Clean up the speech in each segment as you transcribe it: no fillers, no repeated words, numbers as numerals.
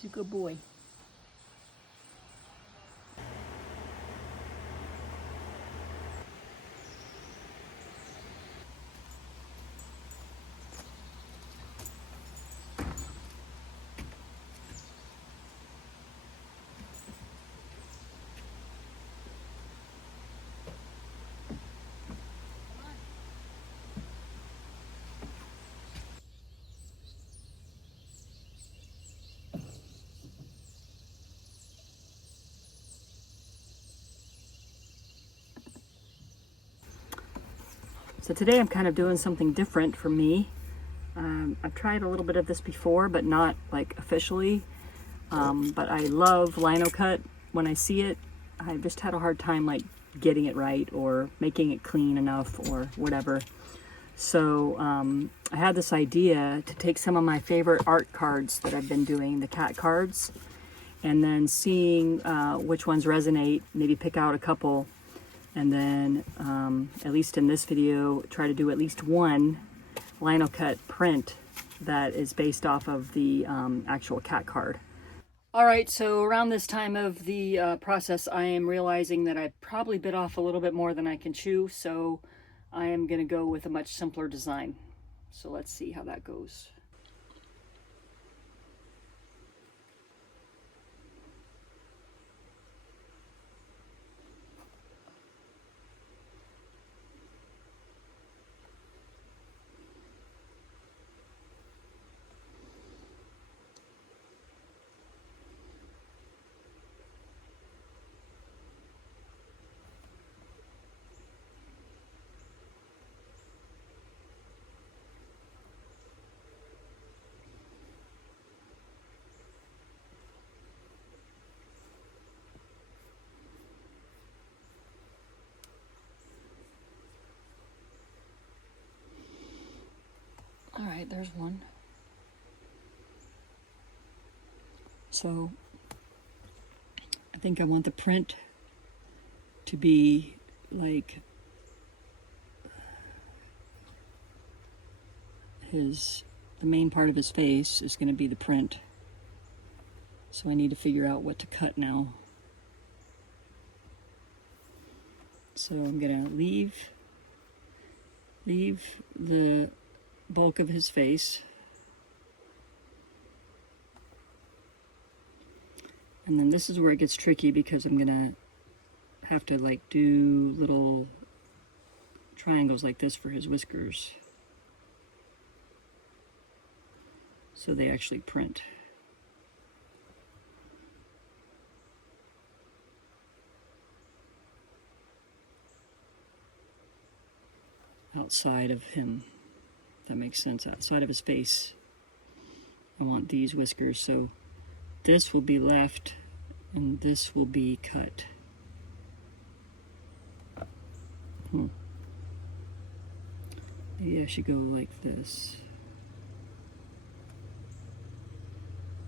He's a good boy. So today I'm kind of doing something different for me. I've tried a little bit of this before, but not like officially. But I love Linocut when I see it. I just had a hard time like getting it right or making it clean enough or whatever. So I had this idea to take some of my favorite art cards that I've been doing, the cat cards, and then seeing which ones resonate, maybe pick out a couple, and then at least in this video try to do at least one Linocut print that is based off of the actual cat card. All right, so around this time of the process, I am realizing that I probably bit off a little bit more than I can chew, so I am going to go with a much simpler design. So let's see how that goes. All right, there's one. So I think I want the print to be like the main part of his face is going to be the print. So I need to figure out what to cut now. So I'm going to leave the bulk of his face. And then this is where it gets tricky because I'm going to have to like do little triangles like this for his whiskers, so they actually print. Outside of him, if that makes sense, outside of his face, I want these whiskers, so this will be left and this will be cut. Maybe I should go like this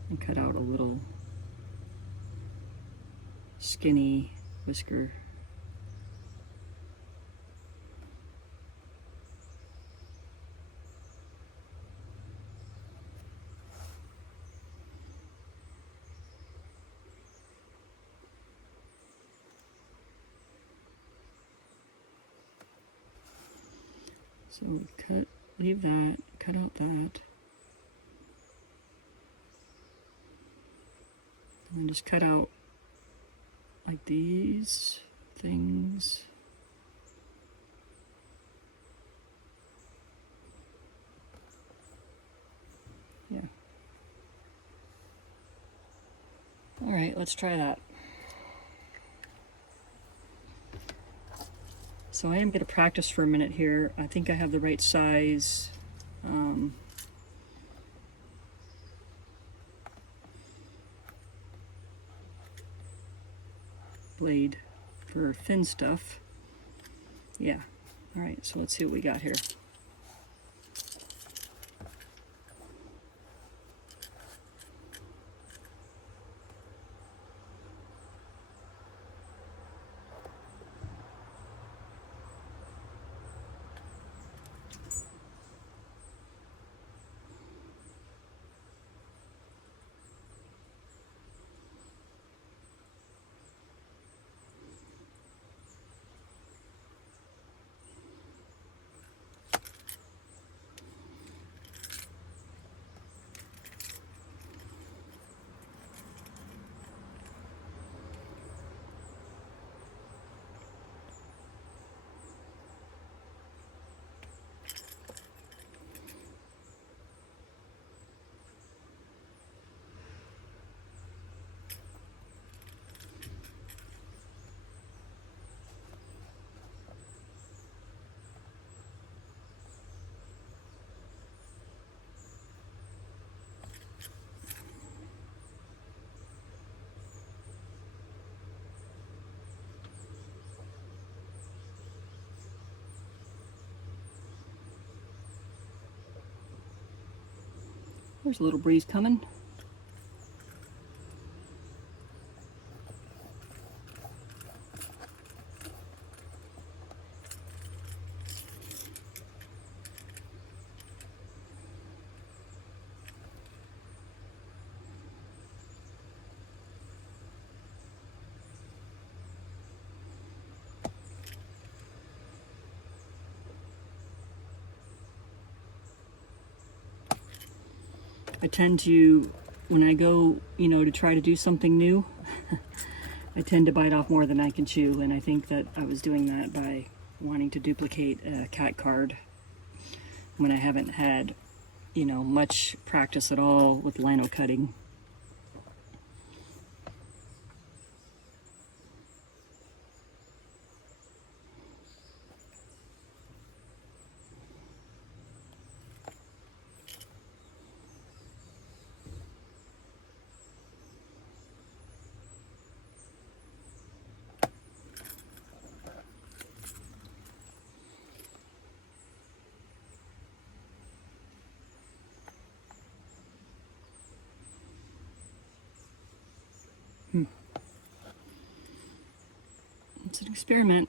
and cut out a little skinny whisker. So cut, leave that, cut out that, and then just cut out like these things. Yeah. All right, let's try that. So I am going to practice for a minute here. I think I have the right size blade for thin stuff. Yeah. All right, so let's see what we got here. There's a little breeze coming. I tend to, when I go, to try to do something new, I tend to bite off more than I can chew, and I think that I was doing that by wanting to duplicate a cat card when I haven't had, much practice at all with lino cutting. It's an experiment.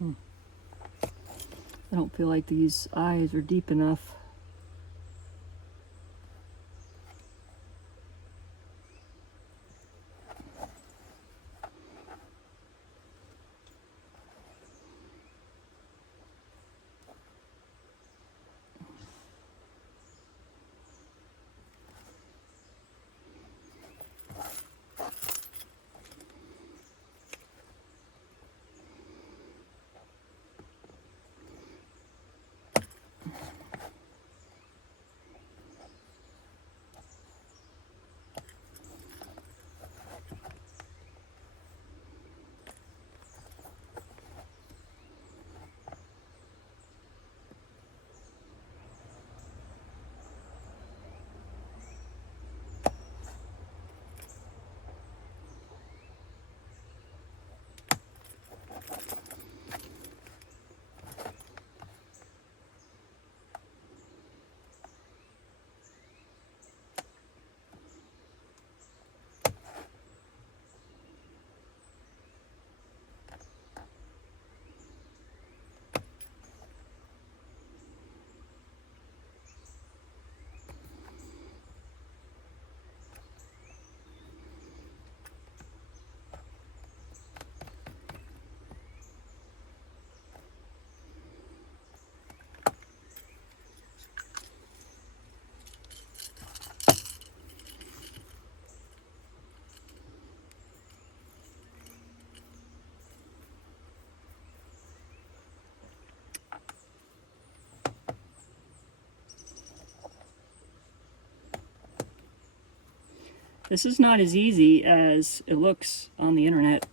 I don't feel like these eyes are deep enough. This is not as easy as it looks on the internet.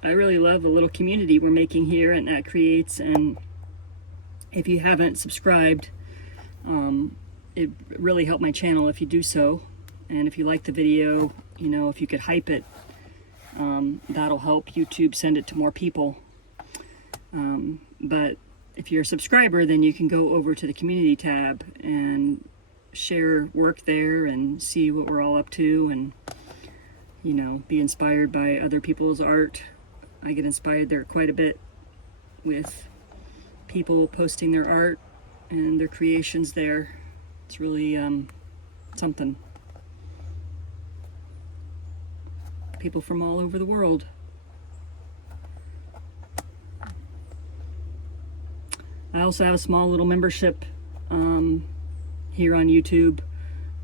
I really love the little community we're making here and that creates, and if you haven't subscribed, it really helped my channel if you do so. And if you like the video, you know, if you could hype it, that'll help YouTube send it to more people. But if you're a subscriber, then you can go over to the community tab and share work there and see what we're all up to, and, you know, be inspired by other people's art. I get inspired there quite a bit with people posting their art and their creations there. It's really something. People from all over the world. I also have a small little membership here on YouTube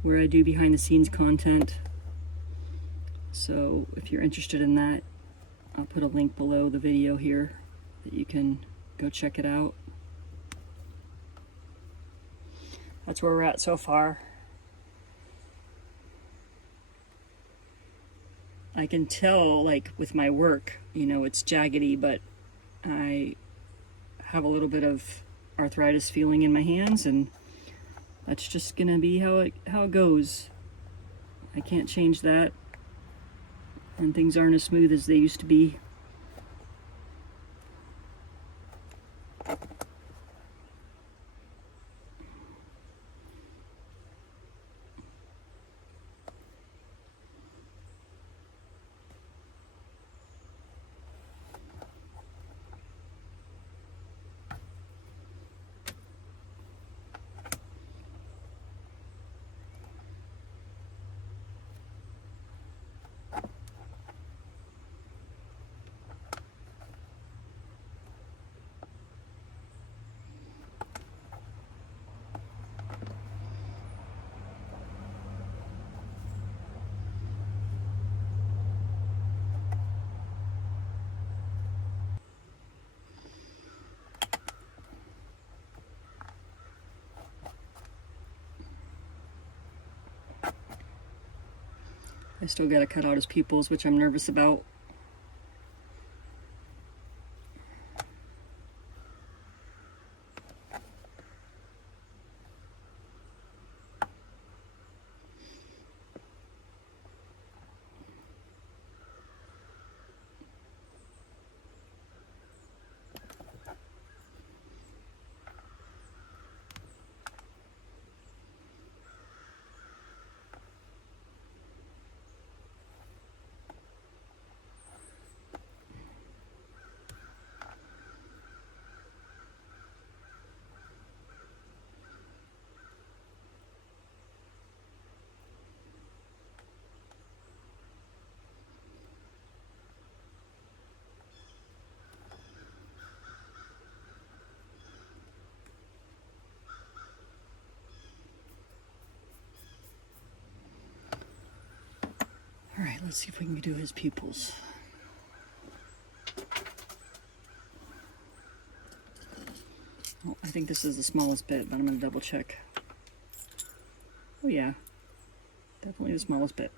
where I do behind the scenes content. So if you're interested in that, I'll put a link below the video here that you can go check it out. That's where we're at so far. I can tell, like, with my work, you know, it's jaggedy, but I have a little bit of arthritis feeling in my hands, and that's just gonna be how it goes. I can't change that, and things aren't as smooth as they used to be. I still got to cut out his pupils, which I'm nervous about. All right, let's see if we can do his pupils. Oh, I think this is the smallest bit, but I'm going to double check. Oh yeah, definitely the smallest bit.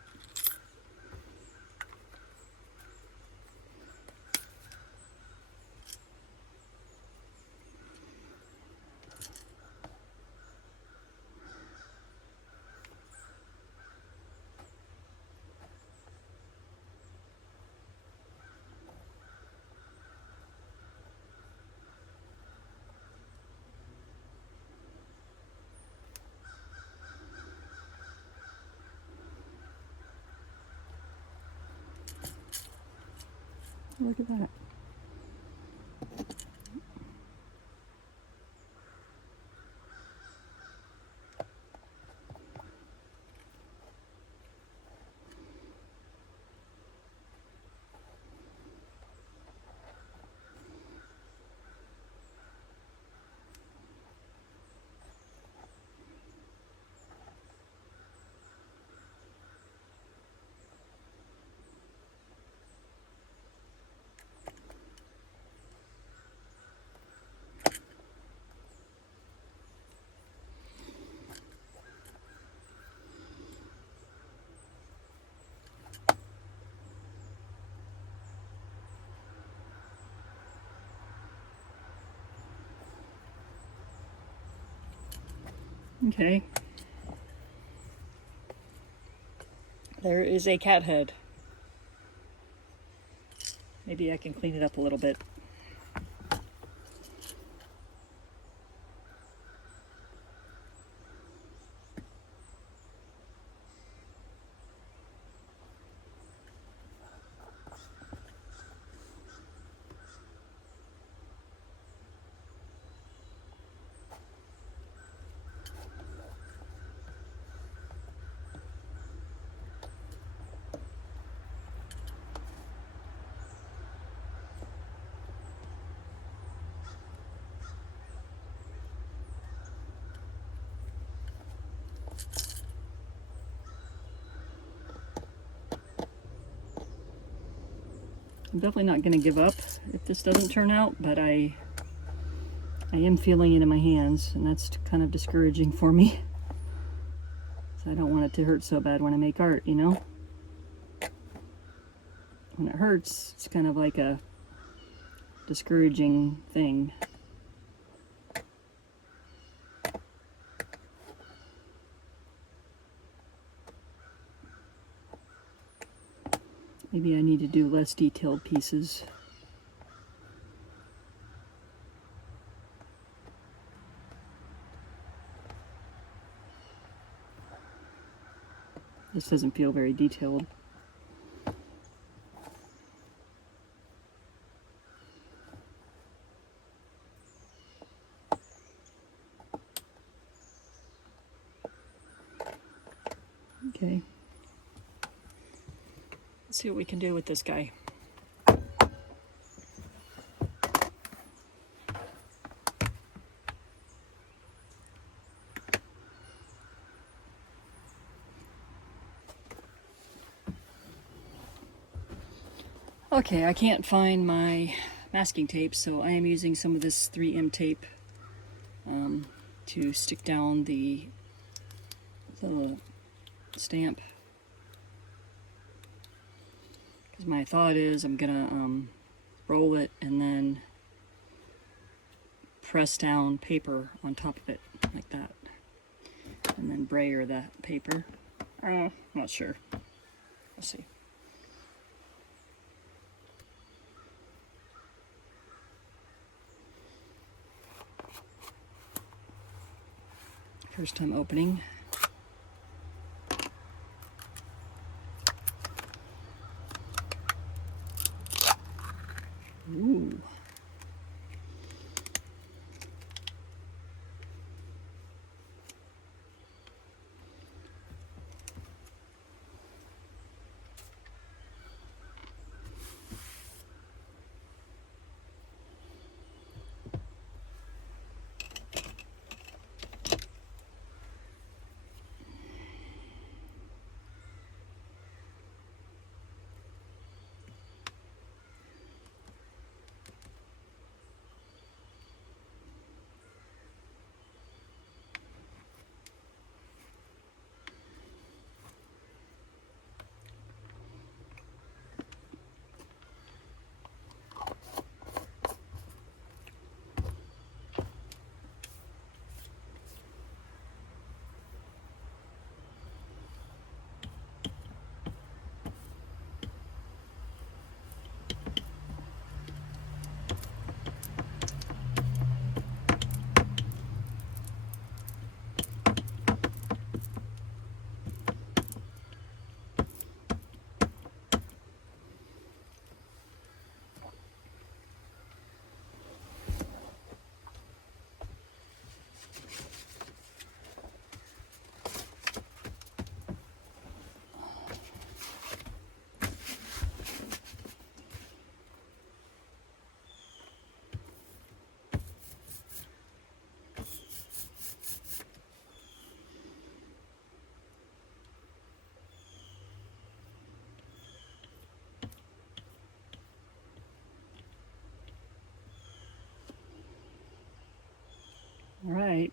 Look at that. Okay. There is a cat head. Maybe I can clean it up a little bit. I'm definitely not going to give up if this doesn't turn out, but I am feeling it in my hands, and that's kind of discouraging for me. So I don't want it to hurt so bad when I make art, you know? When it hurts, it's kind of like a discouraging thing. Maybe I need to do less detailed pieces. This doesn't feel very detailed. Okay. Let's see what we can do with this guy. Okay, I can't find my masking tape, so I am using some of this 3M tape to stick down the stamp. Because my thought is I'm gonna roll it and then press down paper on top of it like that, and then brayer that paper. Not sure. We'll see. First time opening. Ooh. All right.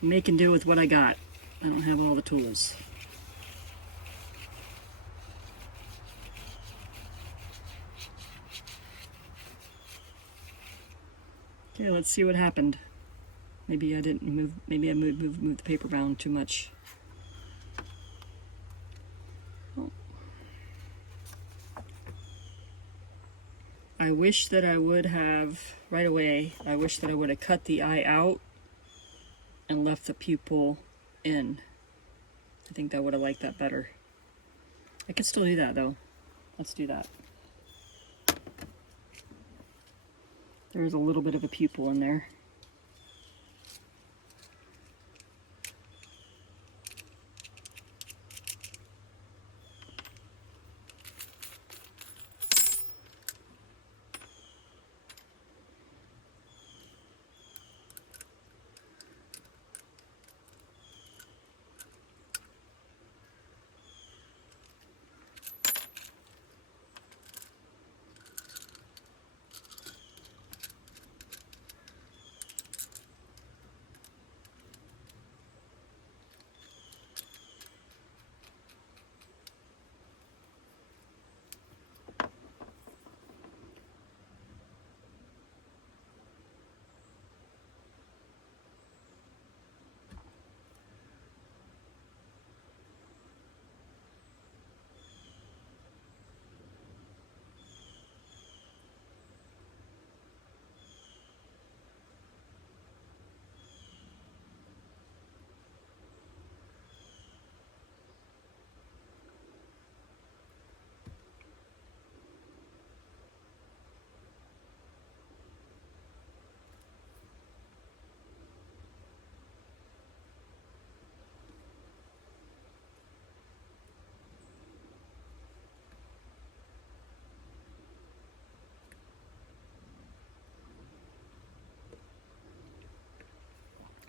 Make and do with what I got. I don't have all the tools. Okay, let's see what happened. Maybe I didn't move, maybe I moved the paper around too much. Oh. I wish that I would have, right away, I wish that I would have cut the eye out and left the pupil in. I think I would have liked that better. I could still do that though. Let's do that. There's a little bit of a pupil in there.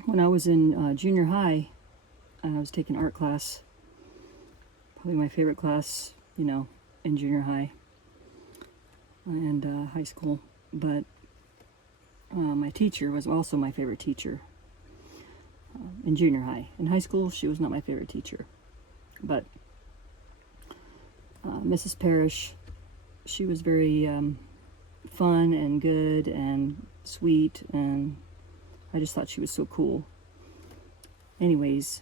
when I was in junior high, I was taking art class. Probably my favorite class, you know, in junior high and high school. But my teacher was also my favorite teacher in junior high. In high school, she was not my favorite teacher. But Mrs. Parrish, she was very fun and good and sweet, and I just thought she was so cool. Anyways,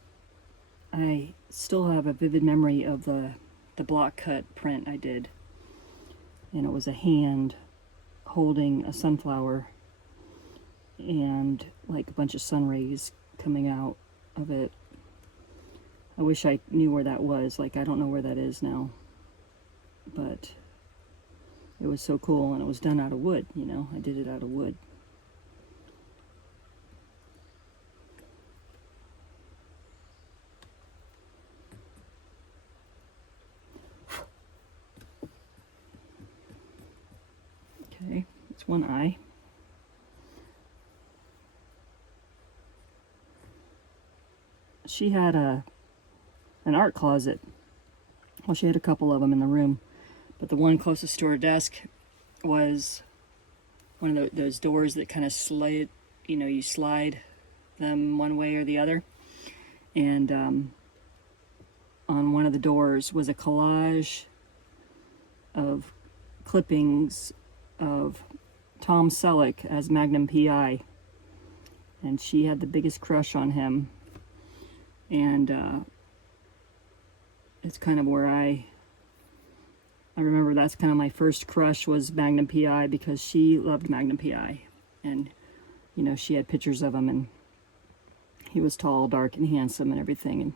I still have a vivid memory of the block cut print I did, and it was a hand holding a sunflower and like a bunch of sun rays coming out of it. I wish I knew where that was. Like, I don't know where that is now, but it was so cool, and it was done out of wood, you know. I did it out of wood. Okay, it's one eye. She had an art closet. Well, she had a couple of them in the room, but the one closest to her desk was one of those doors that kind of slide, you know, you slide them one way or the other. And on one of the doors was a collage of clippings of Tom Selleck as Magnum PI. And she had the biggest crush on him. And it's kind of where I remember that's kind of my first crush was Magnum PI, because she loved Magnum PI. And, you know, she had pictures of him, and he was tall, dark, and handsome and everything. And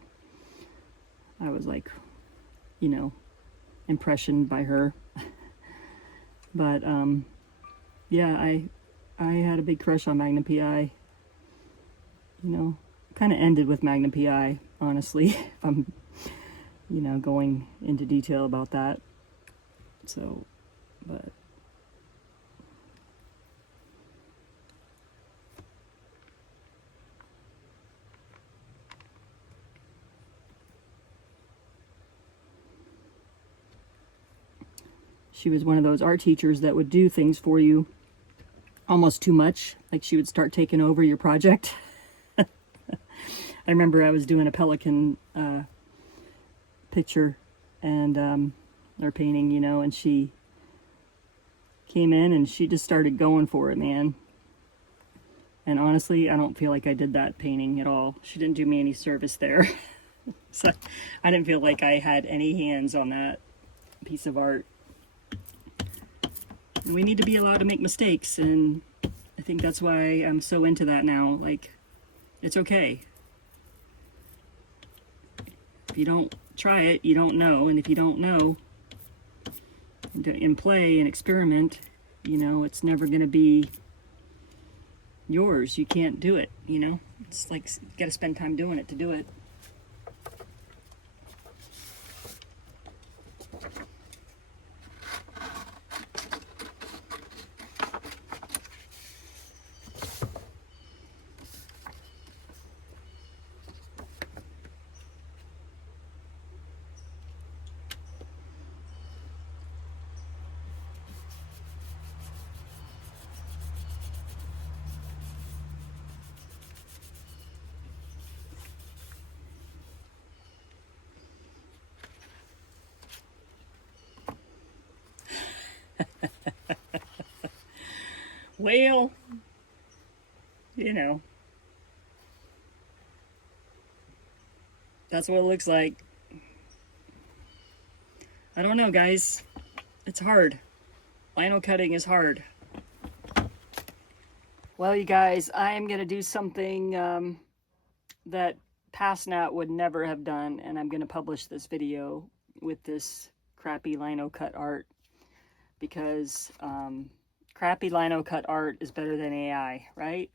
I was like, you know, impressioned by her. But, yeah, I had a big crush on Magnum PI. You know, kind of ended with Magnum PI, honestly, if I'm, you know, going into detail about that. So, but she was one of those art teachers that would do things for you almost too much. Like, she would start taking over your project. I remember I was doing a pelican picture and or painting, you know, and she came in and she just started going for it, man. And honestly, I don't feel like I did that painting at all. She didn't do me any service there. So I didn't feel like I had any hands on that piece of art. And we need to be allowed to make mistakes, and I think that's why I'm so into that now. Like, it's okay. If you don't try it, you don't know. And if you don't know and play and experiment, you know, it's never going to be yours. You can't do it, you know. It's like you got to spend time doing it to do it. Well, you know, that's what it looks like. I don't know, guys. It's hard. Lino cutting is hard. Well, you guys, I am going to do something that Passnat would never have done, and I'm going to publish this video with this crappy lino cut art, because crappy lino cut art is better than AI, right?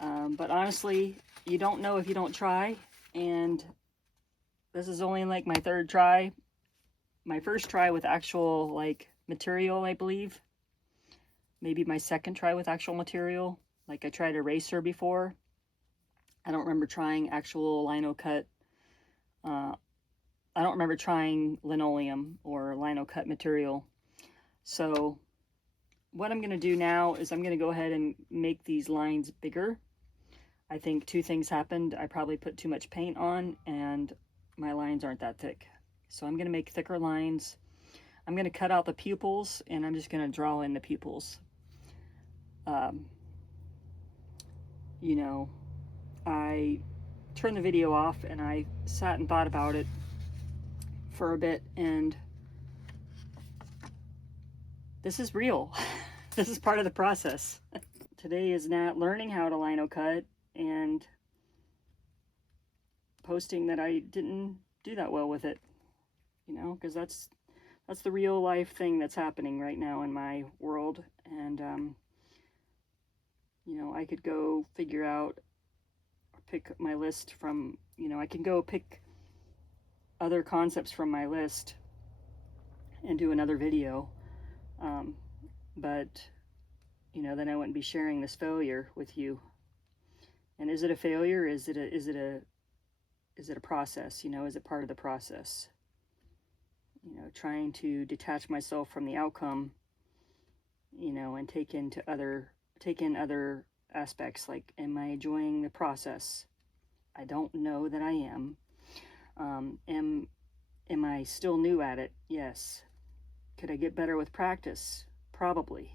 But honestly, you don't know if you don't try, and this is only like my third try. My first try with actual like material, I believe. Maybe my second try with actual material. Like, I tried eraser before, I don't remember trying actual Linocut. I don't remember trying linoleum or Linocut material. So what I'm going to do now is I'm going to go ahead and make these lines bigger. I think two things happened. I probably put too much paint on and my lines aren't that thick. So I'm going to make thicker lines. I'm going to cut out the pupils and I'm just going to draw in the pupils. You know, I turned the video off and I sat and thought about it for a bit, and this is real. This is part of the process. Today is Nat learning how to Linocut and posting that I didn't do that well with it, you know, because that's the real life thing that's happening right now in my world. And you know, I could go figure out or pick my list from, you know, I can go pick other concepts from my list and do another video, but you know, then I wouldn't be sharing this failure with you. And is it a failure? Is it a process? You know, is it part of the process? You know, trying to detach myself from the outcome, you know, and take in other aspects, like, am I enjoying the process? I don't know that I am. Am I still new at it? Yes. Could I get better with practice? Probably.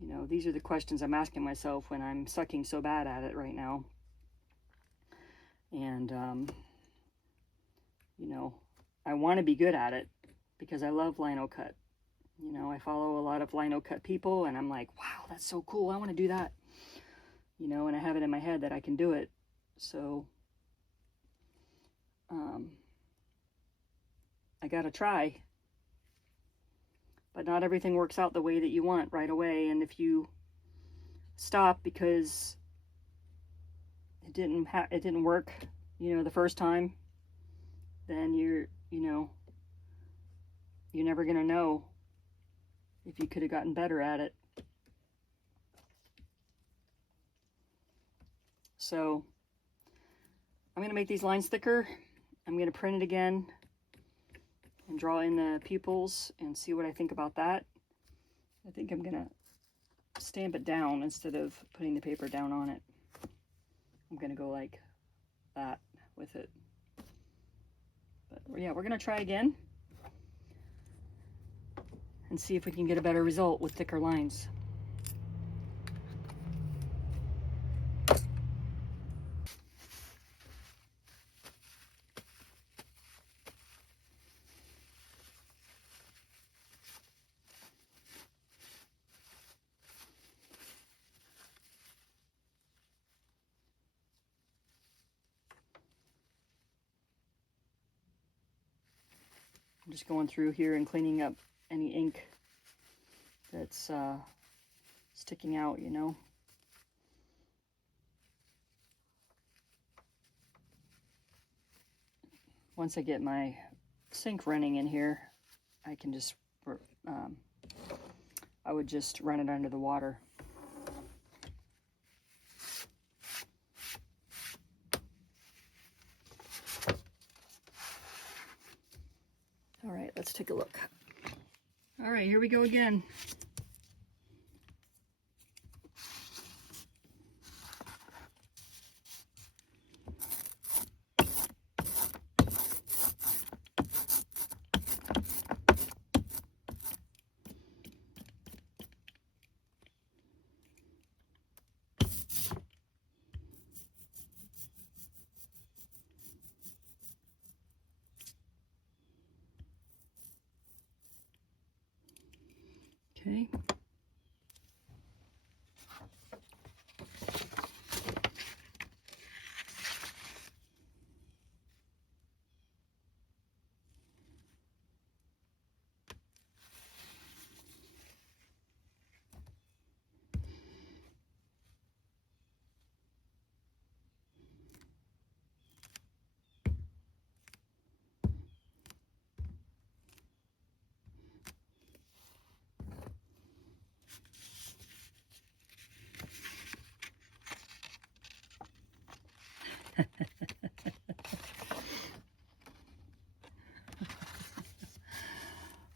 You know, these are the questions I'm asking myself when I'm sucking so bad at it right now. And, you know, I want to be good at it because I love Linocut. You know, I follow a lot of Linocut people and I'm like, wow, that's so cool. I want to do that. You know, and I have it in my head that I can do it. So, I got to try. But not everything works out the way that you want right away. And if you stop because it didn't work, you know, the first time, then you're never going to know if you could have gotten better at it. So I'm going to make these lines thicker. I'm going to print it again and draw in the pupils and see what I think about that. I think I'm going to stamp it down instead of putting the paper down on it. I'm going to go like that with it. But yeah, we're going to try again and see if we can get a better result with thicker lines. I'm just going through here and cleaning up any ink that's sticking out, you know. Once I get my sink running in here, I can just, I would just run it under the water. All right, let's take a look. All right, here we go again. Okay.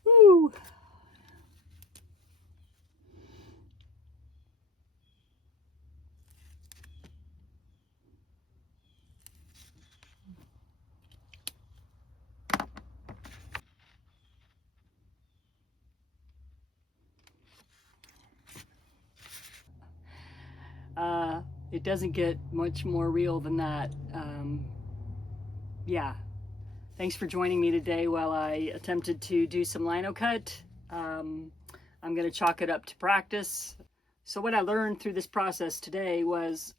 Woo. It doesn't get much more real than that. Yeah. Thanks for joining me today while I attempted to do some Linocut. I'm going to chalk it up to practice. So what I learned through this process today was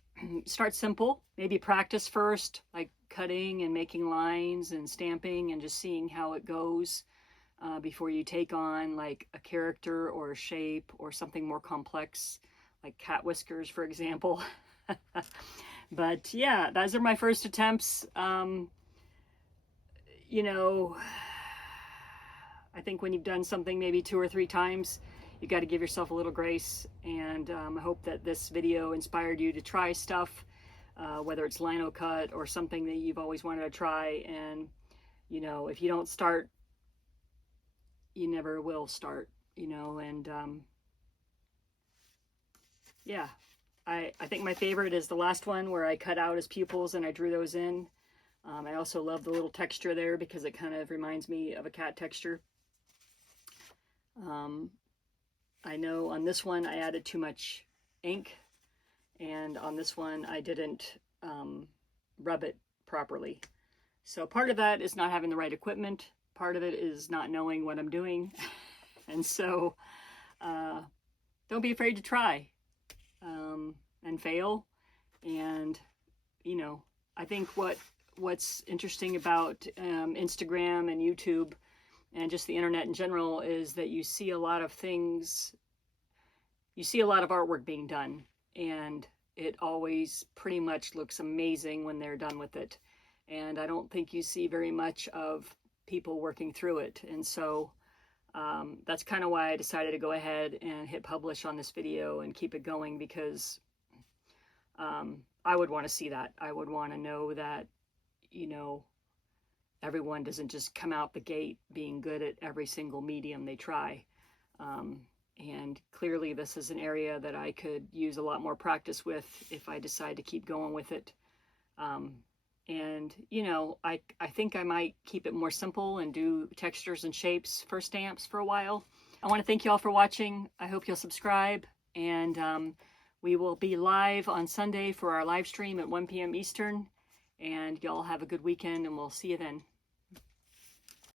start simple, maybe practice first, like cutting and making lines and stamping and just seeing how it goes before you take on like a character or a shape or something more complex, like cat whiskers, for example. But yeah, those are my first attempts. You know, I think when you've done something maybe 2 or 3 times, you got to give yourself a little grace. And I hope that this video inspired you to try stuff, whether it's Linocut or something that you've always wanted to try. And, you know, if you don't start, you never will start, you know. And yeah, I think my favorite is the last one where I cut out his pupils and I drew those in. I also love the little texture there because it kind of reminds me of a cat texture. I know on this one I added too much ink, and on this one I didn't rub it properly. So part of that is not having the right equipment. Part of it is not knowing what I'm doing. And so don't be afraid to try and fail. And, you know, I think what's interesting about Instagram and YouTube and just the internet in general is that you see a lot of things, you see a lot of artwork being done, and it always pretty much looks amazing when they're done with it. And I don't think you see very much of people working through it. And so that's kind of why I decided to go ahead and hit publish on this video and keep it going, because I would want to see that. I would want to know that, you know, everyone doesn't just come out the gate being good at every single medium they try. And clearly this is an area that I could use a lot more practice with if I decide to keep going with it. And, you know, I think I might keep it more simple and do textures and shapes for stamps for a while. I want to thank you all for watching. I hope you'll subscribe, and we will be live on Sunday for our live stream at 1 p.m. Eastern. And y'all have a good weekend, and we'll see you then.